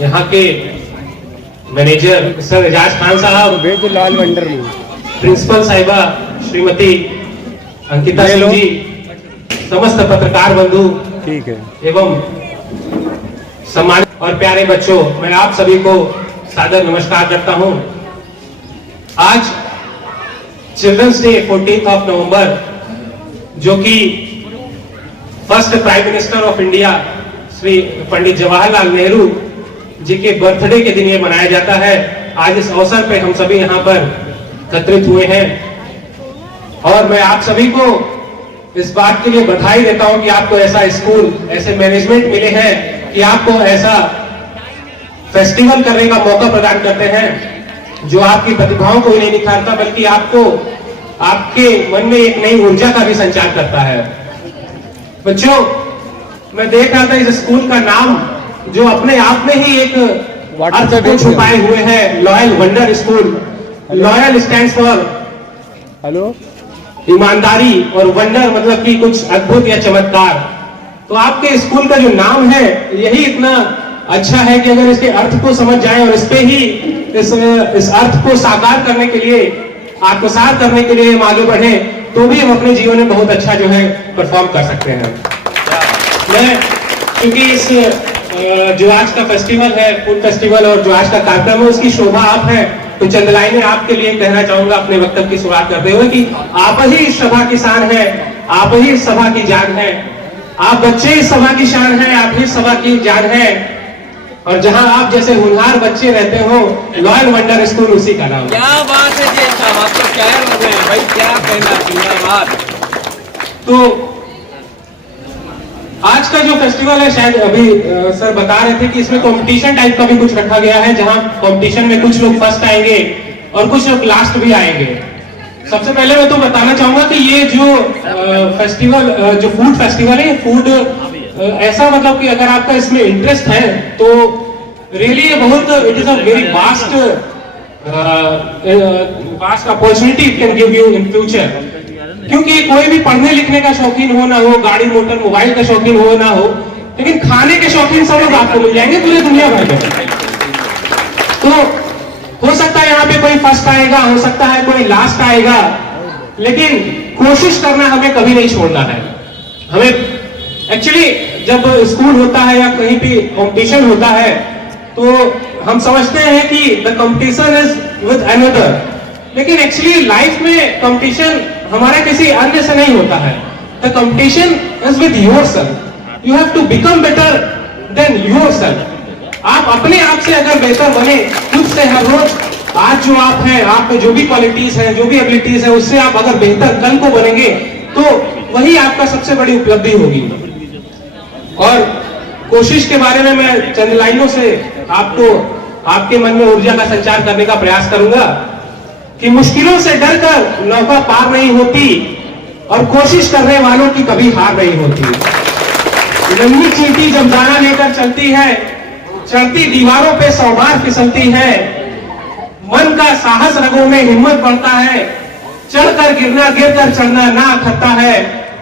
यहाँ के manager sir Ejaz Khan साहब, लाल वंडर में प्रिंसिपल साहिबा श्रीमती अंकिता सिंह जी, समस्त पत्रकार बंधु, ठीक है, एवं सम्मानित और प्यारे बच्चों, मैं आप सभी को सादर नमस्कार करता हूं। आज चिल्ड्रंस डे 14 नवंबर, जो कि first prime minister of India Shri Pandit Jawaharlal Nehru ji के बर्थडे के दिन ये मनाया जाता है। आज इस अवसर पे हम सभी यहाँ पर एकत्रित हुए हैं और मैं आप सभी को इस बात के लिए बधाई देता हूं कि आपको ऐसा स्कूल, ऐसे मैनेजमेंट मिले हैं कि आपको ऐसा फेस्टिवल करने का मौका प्रदान करते हैं जो आपकी प्रतिभाओं को ही नहीं निखारता बल्कि आपको आपके मन में एक नई ऊर्जा का भी संचार करता है। बच्चों, मैं देख रहा था इस स्कूल का नाम जो अपने आप में ही एक अर्थ को छुपाए हुए है, loyal wonder school. Loyal stands for hello, ईमानदारी, और वंडर मतलब कि कुछ अद्भुत या चमत्कार। तो आपके स्कूल का जो नाम है यही इतना अच्छा है कि अगर इसके अर्थ को समझ जाएं और इस पे ही इस अर्थ को साकार करने के लिए, आत्मसात करने के लिए हम आगे बढ़े तो भी हम अपने जीवन में बहुत अच्छा जो है परफॉर्म कर सकते हैं। मैं क्योंकि इस जो आज का फेस्टिवल है, फूड फेस्टिवल, और जो आज का कार्यक्रम है उसकी शोभा आप है, तो चंद लाइनें आपके लिए कहना चाहूंगा अपने वक्तव्य की शुरुआत करते हुए कि आप ही इस सभा की शान है, आप ही इस सभा की जान है, आप बच्चे इस सभा की शान है, आप ही इस सभा की जान है, और जहां आप जैसे होनहार बच्चे रहते हो, लॉयल वंडर स्कूल उसी का नाम। क्या बात है जी साहब, आप तो शायर हो गए भाई, क्या कहना, जिंदाबाद। तो आज का जो फेस्टिवल है, शायद अभी सर बता रहे थे कि इसमें कंपटीशन टाइप का भी कुछ रखा गया है, जहां कंपटीशन में कुछ लोग फर्स्ट आएंगे और कुछ लोग लास्ट भी आएंगे। सबसे पहले मैं तो बताना चाहूंगा कि ये जो फेस्टिवल, जो फूड फेस्टिवल है, फूड ऐसा मतलब कि अगर आपका इसमें इंटरेस्ट है तो रियली ये बहुत, it is a very vast opportunity it can give you in future. क्योंकि कोई भी पढ़ने लिखने का शौकीन हो ना हो, गाड़ी मोटर मोबाइल का शौकीन हो ना हो, लेकिन खाने के शौकीन सब लोग आपको मिल जाएंगे पूरी दुनिया भर में। तो हो सकता है यहाँ पे कोई फर्स्ट आएगा, हो सकता है कोई लास्ट आएगा, लेकिन कोशिश करना हमें कभी नहीं छोड़ना है। हमें एक्चुअली जब स्कूल होता है या कहीं भी कंपटीशन होता है तो हम समझते हैं कि the competition is with another, लेकिन एक्चुअली लाइफ में कंपटीशन हमारे किसी अन्य से नहीं होता है। The competition is with yourself. You have to become better than yourself. आप अपने आप से अगर बेहतर बने खुद से हर रोज, आज जो आप हैं, आप में जो भी क्वालिटीज हैं, जो भी एबिलिटीज है, उससे आप अगर बेहतर कल को बनेंगे तो वही आपका सबसे बड़ी उपलब्धि होगी। और कोशिश के बारे में मैं चंद लाइनों से आपको आपके मन में ऊर्जा का संचार करने का प्रयास करूंगा कि मुश्किलों से डरकर नौका पार नहीं होती और कोशिश करने वालों की कभी हार नहीं होती। लंबी चींटी जब दाना लेकर चलती है, चढ़ती दीवारों पे 100 बार फिसलती है, मन का साहस रगों में हिम्मत बढ़ता है, चढ़कर गिरना गिरकर चढ़ना ना खत्ता है,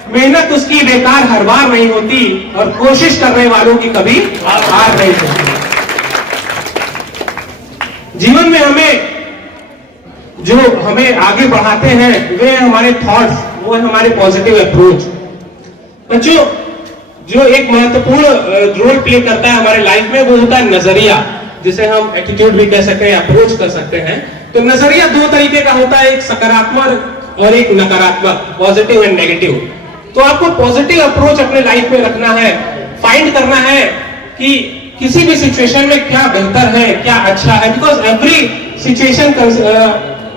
मेहनत उसकी बेकार हर बार नहीं होती और कोशिश करने वालों की कभी हार नहीं होती। जीवन में जो हमें आगे बढ़ाते हैं वे हमारे थॉट्स, वो है हमारे पॉजिटिव अप्रोच। बच्चों, जो एक महत्वपूर्ण रोल प्ले करता है हमारे लाइफ में वो होता है नजरिया, जिसे हम एटीट्यूड भी कह सकते हैं, अप्रोच कर सकते हैं। तो नजरिया दो तरीके का होता है, एक सकारात्मक और एक नकारात्मक, पॉजिटिव एंड नेगेटिव। तो आपको पॉजिटिव अप्रोच अपने लाइफ में रखना है, फाइंड करना है कि किसी भी सिचुएशन में क्या बेहतर है, क्या अच्छा है, because every situation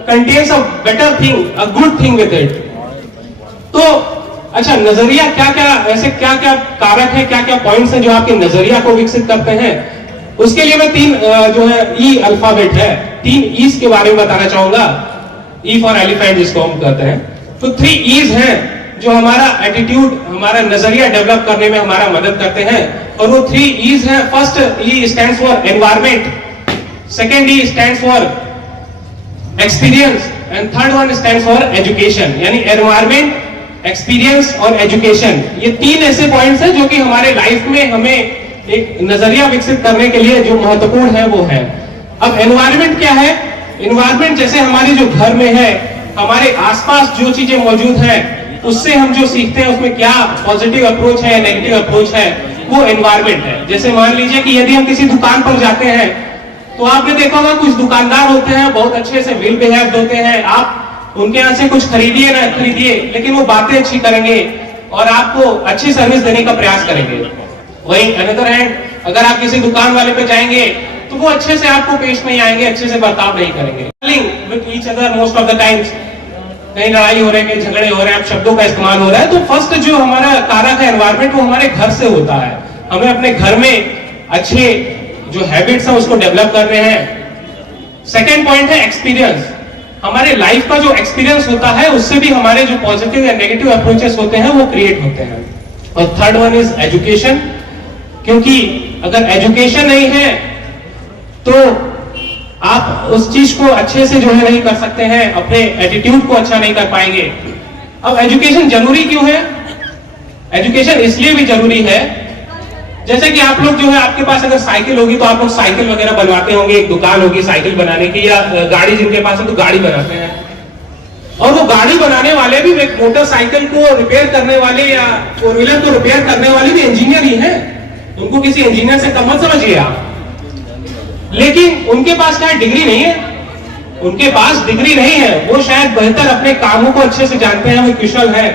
contains a better thing, a good thing with it. तो अच्छा, नजरिया क्या क्या, ऐसे क्या क्या कारक है, क्या क्या पॉइंट्स हैं जो आपके नजरिया को विकसित करते हैं। उसके लिए मैं 3 जो है ई अल्फाबेट है, 3 ईज के बारे में बताना चाहूंगा। ई फॉर एलिफेंट जिसको हम कहते हैं। तो 3 ईज हैं जो हमारा एटीट्यूड, हमारा नजरिया डेवलप करने में हमारा मदद करते हैं, और वो 3 ईज हैं। First E stands for environment, second E stands for experience, and third one stands for education. यानी एनवायरमेंट, एक्सपीरियंस और एजुकेशन, ये 3 ऐसे पॉइंट्स हैं जो कि हमारे लाइफ में हमें एक नजरिया विकसित करने के लिए जो महत्वपूर्ण है वो है। अब एनवायरमेंट क्या है? एनवायरमेंट जैसे हमारे जो घर में है, हमारे आसपास जो चीजें मौजूद है, उससे हम जो सीखते हैं उसमें क्या पॉजिटिव अप्रोच है, नेगेटिव अप्रोच है, वो एनवायरमेंट है। जैसे मान लीजिए कि यदि हम किसी दुकान पर जाते हैं तो आपने देखा होगा कुछ दुकानदार होते हैं बहुत अच्छे से वेल बिहेव्ड होते हैं, आप उनके यहाँ से कुछ खरीदिए ना खरीदिए, लेकिन वो बातें अच्छी करेंगे और आपको अच्छी सर्विस देने का प्रयास करेंगे। वहीं अनदर हैंड अगर आप किसी दुकान वाले पे जाएंगे तो वो अच्छे से आपको पेश नहीं आएंगे, अच्छे से बर्ताव नहीं करेंगे। With each other most of the times कहीं लड़ाई हो रही है, झगड़े हो रहे हैं, शब्दों का इस्तेमाल हो रहा है। तो फर्स्ट जो हमारा कारक है एनवायरमेंट, वो हमारे घर से होता है। हमें अपने घर में अच्छे जो हैबिट्स है उसको डेवलप कर रहे हैं। सेकेंड पॉइंट है एक्सपीरियंस। हमारे लाइफ का जो एक्सपीरियंस होता है उससे भी हमारे जो पॉजिटिव या नेगेटिव अप्रोचेस होते हैं वो क्रिएट होते हैं। और थर्ड वन इज एजुकेशन, क्योंकि अगर एजुकेशन नहीं है तो आप उस चीज को अच्छे से जो है नहीं कर सकते हैं, अपने एटीट्यूड को अच्छा नहीं कर पाएंगे। अब एजुकेशन जरूरी क्यों है? एजुकेशन इसलिए भी जरूरी है, जैसे कि आप लोग जो है आपके पास अगर साइकिल होगी तो आप लोग साइकिल वगैरह बनवाते होंगे, एक दुकान होगी साइकिल बनाने की, या गाड़ी जिनके पास है तो गाड़ी बनाते हैं। और वो गाड़ी बनाने वाले भी मोटरसाइकिल को रिपेयर करने वाले या फोर व्हीलर को रिपेयर करने वाले भी इंजीनियर ही है, उनको किसी इंजीनियर से कम मत समझिए आप। लेकिन उनके पास क्या डिग्री नहीं है, उनके पास डिग्री नहीं है, वो शायद बेहतर अपने कामों को अच्छे से जानते हैं, वो कुशल है।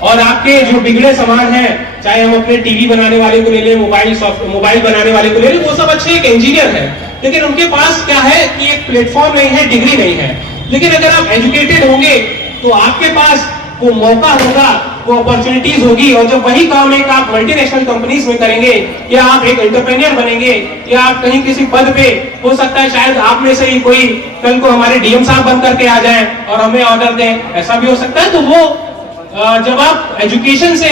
और आपके जो बिगड़े सामान है, चाहे हम अपने टीवी बनाने वाले को ले लें, मोबाइल बनाने वाले को ले लें, वो सब अच्छे एक इंजीनियर है, लेकिन उनके पास क्या है कि एक प्लेटफॉर्म नहीं है, डिग्री नहीं है। लेकिन अगर आप एजुकेटेड होंगे तो आपके पास वो मौका होगा, वो अपॉर्चुनिटीज होगी, और जब वही काम एक आप मल्टीनेशनल कंपनीज में करेंगे, या आप एक एंटरप्रेन्योर बनेंगे, या आप कहीं किसी पद पे, हो सकता है शायद आप में से ही कोई कल को हमारे डीएम साहब बन करके आ जाए और हमें ऑर्डर दें, ऐसा भी हो सकता है। तो वो जब आप एजुकेशन से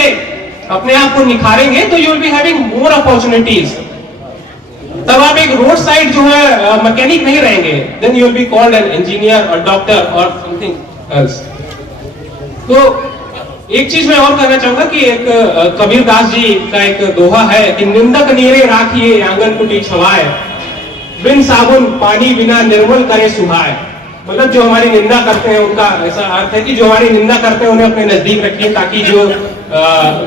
अपने आप को निखारेंगे तो you will be having more opportunities. तब आप एक रोड साइड जो है मैकेनिक नहीं रहेंगे, then you will be called an engineer और डॉक्टर और समथिंग एल्स। तो एक चीज मैं और कहना चाहूंगा कि एक कबीर दास जी का एक दोहा है कि निंदक नीरे राखिए आंगन कुटी छवाए, बिन साबुन पानी बिना निर्मल करे सुहाए। मतलब जो हमारी निंदा करते हैं उनका ऐसा अर्थ है कि जो हमारी निंदा करते हैं उन्हें अपने नजदीक रखिए, ताकि जो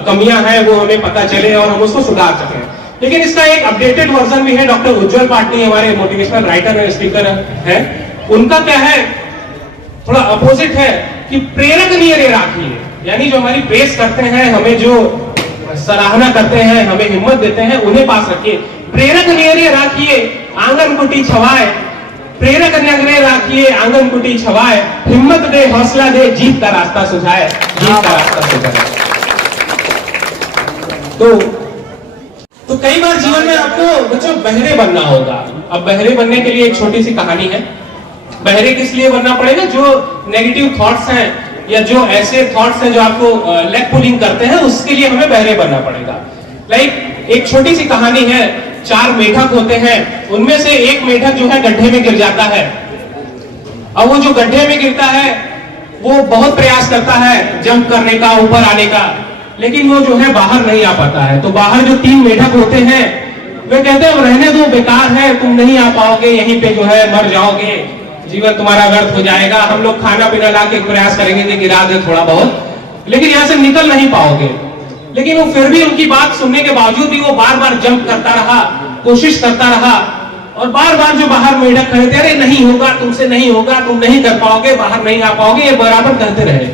कमियां हैं वो हमें पता चले और हम उसको सुधार सकें। लेकिन इसका एक अपडेटेड वर्जन भी है, डॉक्टर उज्जवल पाटनी हमारे मोटिवेशनल राइटर और स्पीकर है, उनका क्या है थोड़ा अपोजिट है कि प्रेरक नीरे राखिए, यानी जो हमारी प्रेस करते हैं, हमें जो सराहना करते हैं, हमें हिम्मत देते हैं, उन्हें पास रखिए। प्रेरक नीरे राखिए आंगन कुटी छवाए, प्रेरक नगरे राखिए आंगन कुटी छवाए, हिम्मत दे हौसला दे जीत का रास्ता सुझाए, जीत का रास्ता सुझाए। तो कई बार जीवन में आपको बच्चों बहरे बनना होगा। अब बहरे बनने के लिए एक छोटी सी कहानी है। बहरे किस लिए बनना पड़ेगा? जो नेगेटिव थॉट्स हैं या जो ऐसे थॉट्स हैं जो आपको लेग पुलिंग करते हैं, उसके लिए हमें बहरे बनना पड़ेगा। लाइक एक छोटी सी कहानी है, 4 मेढक होते हैं, उनमें से एक मेढक जो है गड्ढे में गिर जाता है। अब वो जो गड्ढे में गिरता है वो बहुत प्रयास करता है जंप करने का, ऊपर आने का, लेकिन वो जो है बाहर नहीं आ पाता है। तो बाहर जो 3 मेढक होते हैं वे कहते हैं रहने दो, बेकार है, तुम नहीं आ पाओगे, यहीं पे जो है मर जाओगे, जीवन तुम्हारा व्यर्थ हो जाएगा, हम लोग खाना पीना ला के प्रयास करेंगे कि गिरा दे थोड़ा बहुत, लेकिन यहाँ से निकल नहीं पाओगे। लेकिन वो फिर भी उनकी बात सुनने के बावजूद भी वो बार बार जंप करता रहा, कोशिश करता रहा, और बार बार जो बाहर मेढक खड़े थे, अरे नहीं होगा, तुमसे नहीं होगा, तुम नहीं कर पाओगे, बाहर नहीं आ पाओगे, ये बराबर कहते रहे।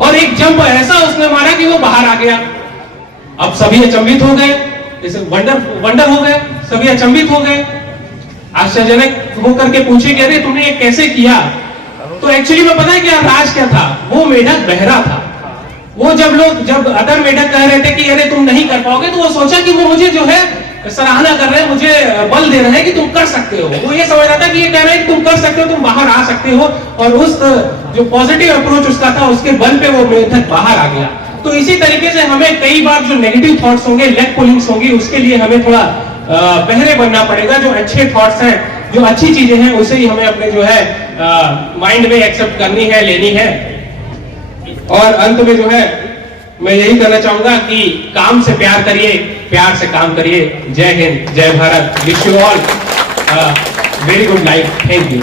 और एक जंप ऐसा उसने मारा कि वो बाहर आ गया। अब सभी अचंभित हो गए, वंडर हो गए, सभी अचंभित हो गए, आश्चर्यजनक होकर के पूछे कि अरे तुमने ये कैसे किया? तो एक्चुअली में पता है क्या राज क्या था? वो मेढक बहरा था। वो जब अदर मेढक कह रहे थे कि अरे तुम नहीं कर पाओगे, तो वो सोचा कि वो मुझे जो है सराहना कर रहे हैं, मुझे बल दे रहे हैं कि तुम कर सकते हो। वो ये समझ रहा था कि ये कह रहे हैं कि तुम कर सकते हो, तुम बाहर आ सकते हो, और उस जो पॉजिटिव अप्रोच उसका था उसके बल पे वो मेढक बाहर आ गया। तो इसी तरीके से हमें कई बार जो नेगेटिव थॉट्स होंगे, लेग पुलिंग्स होंगी, उसके लिए हमें थोड़ा बहरे बनना पड़ेगा। जो अच्छे थॉट्स हैं, जो अच्छी चीजें हैं, उसे ही हमें अपने जो है माइंड में एक्सेप्ट करनी है, लेनी है। और अंत में जो है मैं यही कहना चाहूंगा कि काम से प्यार करिए, प्यार से काम करिए। जय हिंद, जय Bharat, wish you all very good life. Thank you.